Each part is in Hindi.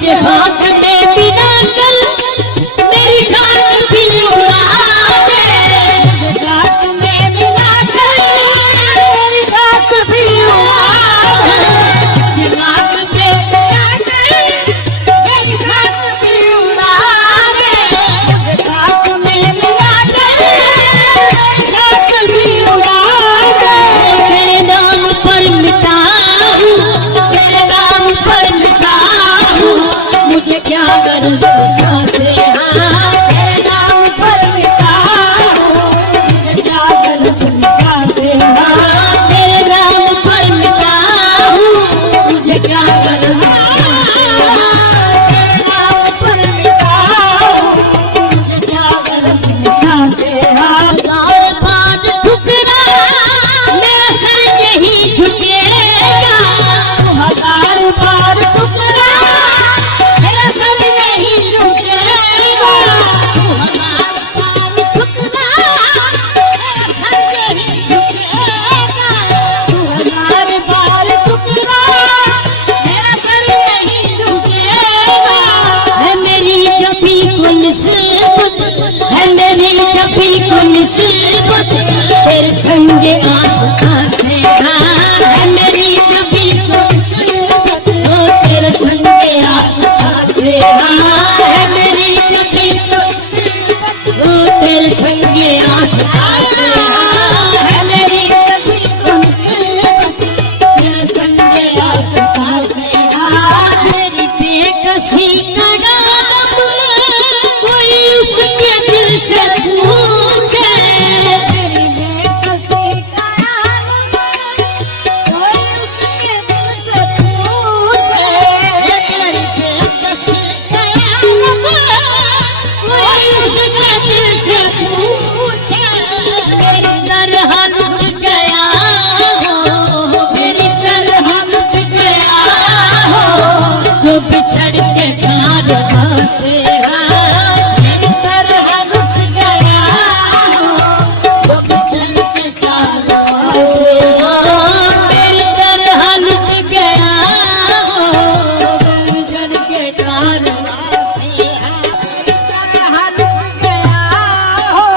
मुझे हाथ में बिना कल मेरी खाक भी उड़ा दे, मुझे हाथ में बिना कल मेरी खाक भी उड़ा दे, मुझे हाथ में बिना कल मेरी खाक भी उड़ा दे, मुझे हाथ में बिना कल मेरी खाक भी उड़ा दे। तेरे नाम पर मिटा हूँ, तेरे नाम पर मिटा हूँ, मुझे क्या गर्ज सांसे, हाँ तेरे नाम पर मिटा हूँ, मुझे क्या गर्ज सांसे, हाँ तेरे नाम पर मिटा हूँ, मुझे क्या गर्ज तेरे नाम पर मिटा हूँ, मुझे क्या गर्ज सांसे, हाँ हजार बार ठुकरा मेरा सर यही झुकेगा, हजार बार ठुकरा मेरा सर यही झुकेगा, हजार बार ठुकरा मेरा सर यही झुकेगा, हजार बार ठुकरा मेरा सर यही झुकेगा। है मेरी जब भी कोई मुसीबत, है मेरी जब भी कोई मुसीबत, तेरे संगे आस आसे, हाँ है मेरी जब भी कोई मुसीबत, ओ तेरे संगे आस आसे, हाँ है मेरी जब भी कोई मुसीबत, ओ तेरे संगे आस आसे, हाँ है मेरी जब भी कोई मुसीबत, तेरे संगे आस आसे, हाँ मेरी बेकसी का गाम कोई उसके दिल से पूछे, मेरी बेकसी का आलम कोई उसके दिल से पूछे, मेरी बेकसी का आलम कोई उसके दिल से पूछे, मेरी तरह लुट गया हो, मेरी तरह लुट गया हो, जो बिछड़ के कारवां से, मेरी तरह लुट गया हो, जो बिछड़ के कारवां से, मेरी तरह लुट गया हो, बिछड़ के कारवां से, मेरी तरह लुट गया हो,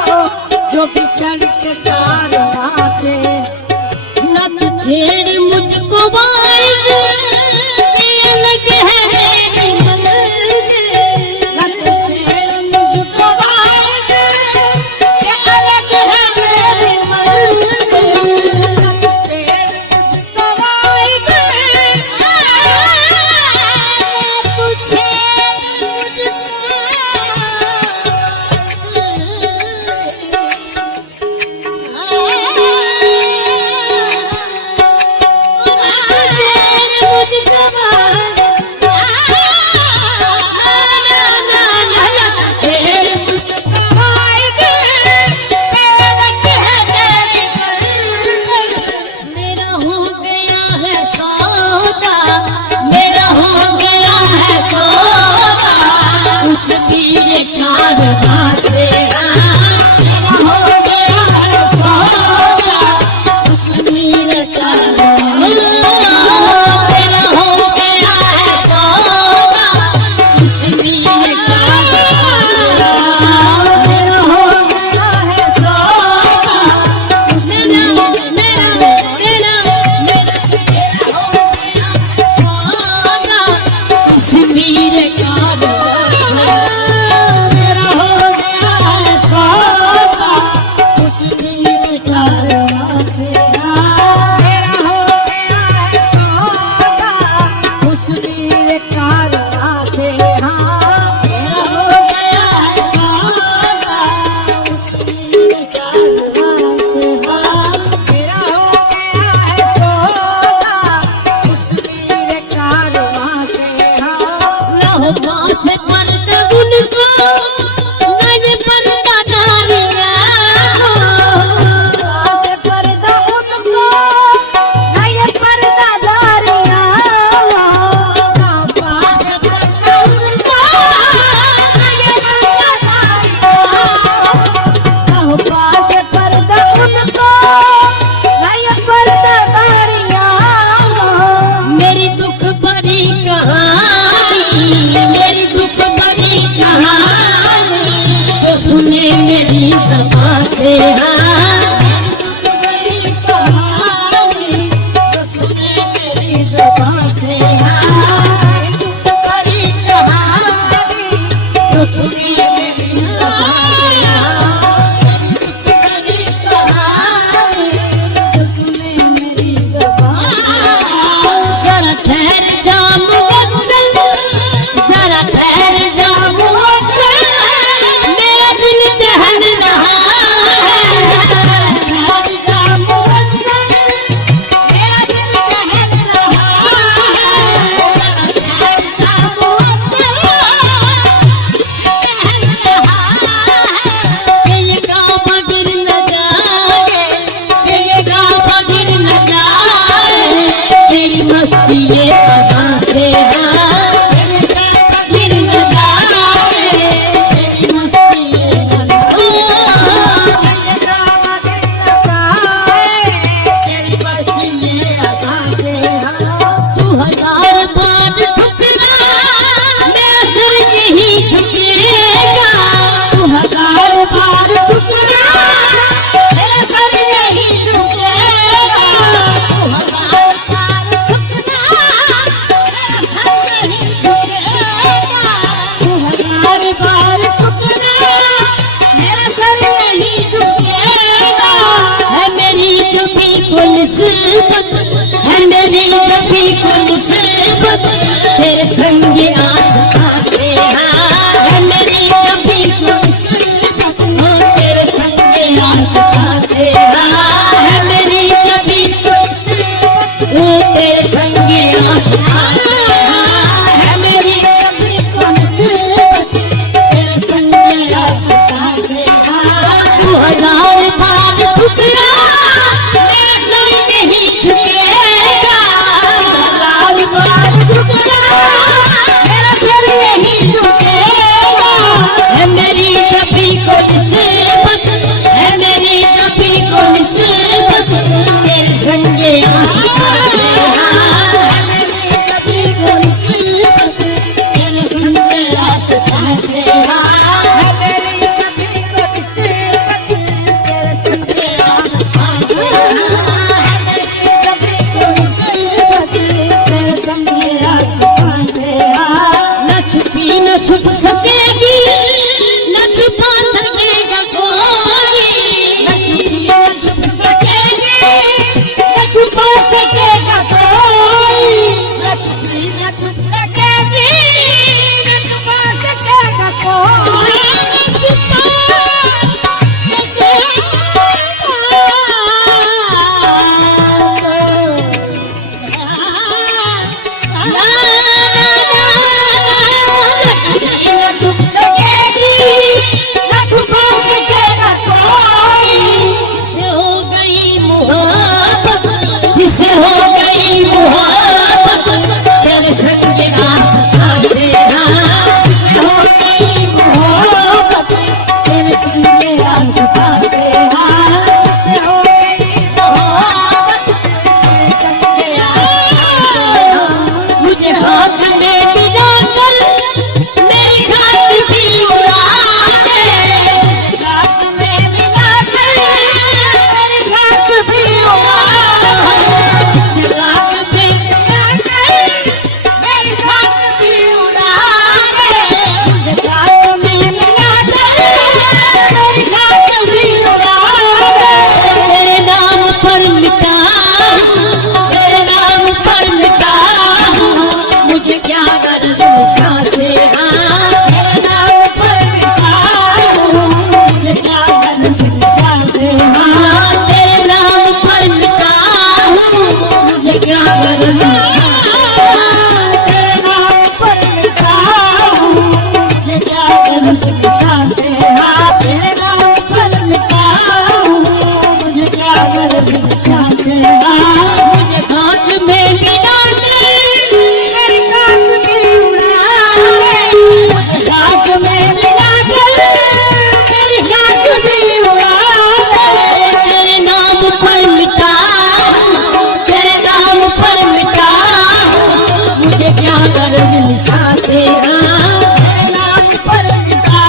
जो बिछड़ के कारवां से। न तू छेड़ मुझको बाइज़, ये अलग है मेरी मंजिल, न तू छेड़ मुझको बाइज़, ये अलग है मेरी मंजिल, न तू छेड़ मुझको बाइज़, तू छेड़ मुझको मेरा हो गया है सौदा, मेरा हो गया है सौदा, उस पीर कारवां से, मेरा हो गया है सौदा, उस पीर कारवां से, मेरा हो गया है सौदा, उस पीर कारवां से, मेरा हो गया है सौदा, उस मेरा हो गया सौदा, उस पीर कारवां से, मेरा हो गया है सौदा, उस पीर कारवां से, मेरा हो गया है सौदा, उस पीर कारवां से, मेरा हो गया है सौदा, उस पीर कारवां से, मेरा हो गया है सौदा, उस पीर कारवां से। रहबां से पर्दा उनको नए पर्दा डालिया हो, रहबां से पर्दा उनको नए पर्दा डालिया हो, रहबां से मुसीबत है मेरी जब भी कोई मुसीबत तेरे संग आसमां से है मेरी जब भी कोई मुसीबत तेरे संग आसमां से है मेरी जब भी कोई मुसीबत तेरे संग आसमां से है मेरी जब भी कोई मुसीबत तेरे संग आसमां से तू हजार बार ठुकरा मेरा सर नहीं झुकेगा हजार बार ठुकरा मेरा सर नहीं झुकेगा है मेरी जब भी कोई मुसीबत है मेरी जब भी कोई मुसीबत तेरे संग आसमां से है मेरी जब भी कोई मुसीबत तेरे संग आसमां से है मेरी जब भी कोई मुसीबत तेरे संग आसमां से है मेरी जब भी कोई मुसीबत तेरे संग आसमां से न छुपी न छुप सकेगी न छुपा सकेगा कोई न छुपी न छुप सकेगी न छुपा सकेगा कोई न छुपी न छुप सकेगी न छुपा सकेगा कोई न छुपा न छुप सकेगी न छुपा सकेगा कोई जिसे हो गई मोहब्बत जिसे हो गई मोहब्बत तेरे संग आसमां से जिसे हो गई मोहब्बत तेरे संग आसमां से जिसे हो गई मोहब्बत तेरे संग आसमां से मुझे हाथ में मिला कर मेरी खाक भी उड़ा दे मुझे हाथ में मिला कर मेरी खाक भी उड़ा दे मुझे खाक में मिला कर मेरी खाक भी उड़ा दे मुझे खाक में मिला कर मेरी खाक भी उड़ा दे तेरे नाम पर मिटा तेरे नाम पर मिटा मुझे क्या गर्ज निशा से तेरे नाम पर मिटा मुझे क्या गर्ज निशा से तेरे नाम पर मिटा मुझे क्या गर्ज तेरे नाम पर मिटा मुझे क्या गर्ज निशा से तेरे नाम पर मिटा मुझे क्या गर्ज निशा से मुझे हाथ में मिला मेरी खाक भी उड़ा दे मुझे खाक में मिला मेरी खाक भी उड़ा दे तेरे नाम पर मिटा तेरे नाम पर मिटा मुझे क्या गर्ज निशा से तेरे नाम पर मिटा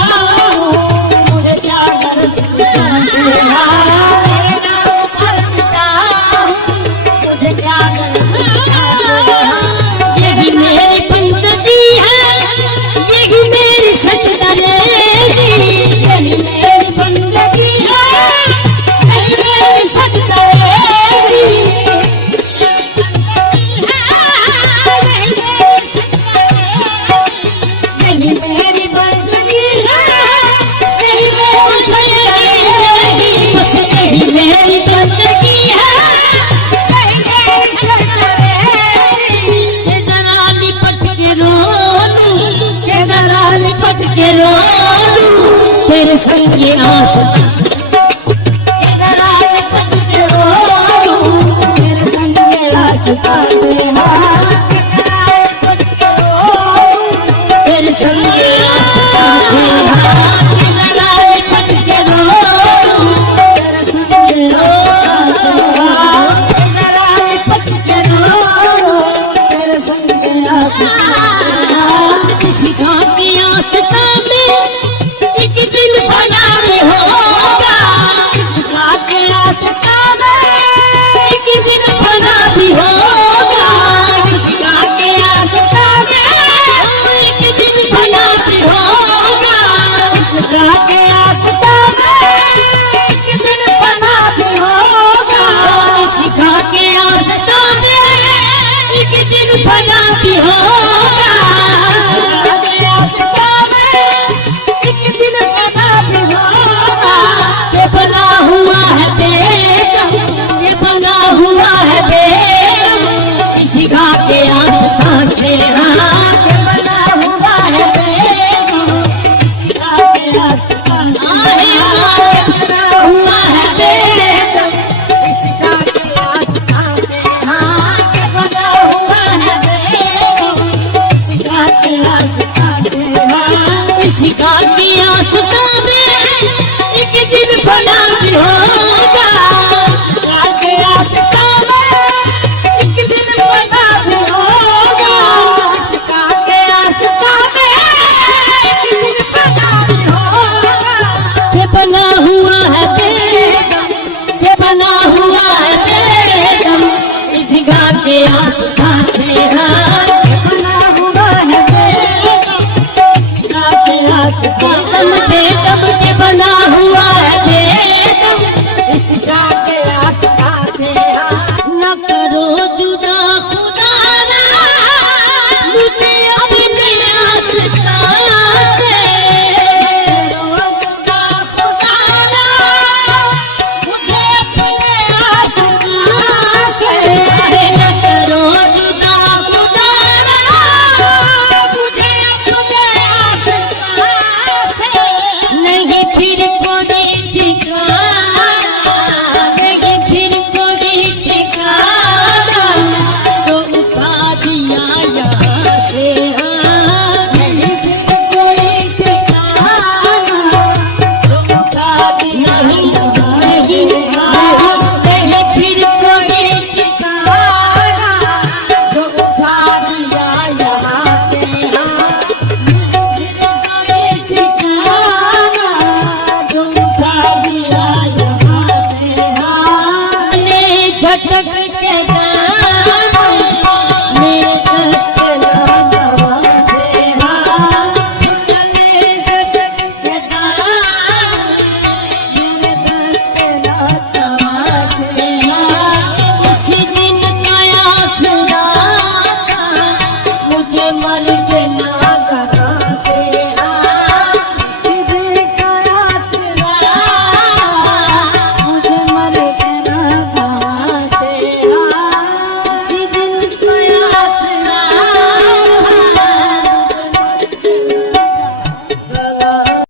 मुझे क्या गर्ज निशा से तेरे नाम पर मिटा मुझे क्या गर्ज निशा से यही मेरी बंदगी है यही मेरी सजदरेजी यही मेरी बंदगी है यही मेरी सजदरेजी यही मेरी बंदगी है यही मेरी सजदरेजी बस यही मेरी बंदगी है यही मेरी सजदरेजी के जरा लिपट के रो लूं के जरा लिपट के रो लूं तेरे संग आसमां के जरा लिपट के रो लूं तेरे संग आसमां से के जरा लिपट के रो लूं तेरे संग आसमां से के जरा लिपट के रो लूं तेरे संग आसमां के जरा लिपट के रो लूं तेरे संग आसमां किसी का आस्था में एक दिन फना में हो किसी का किया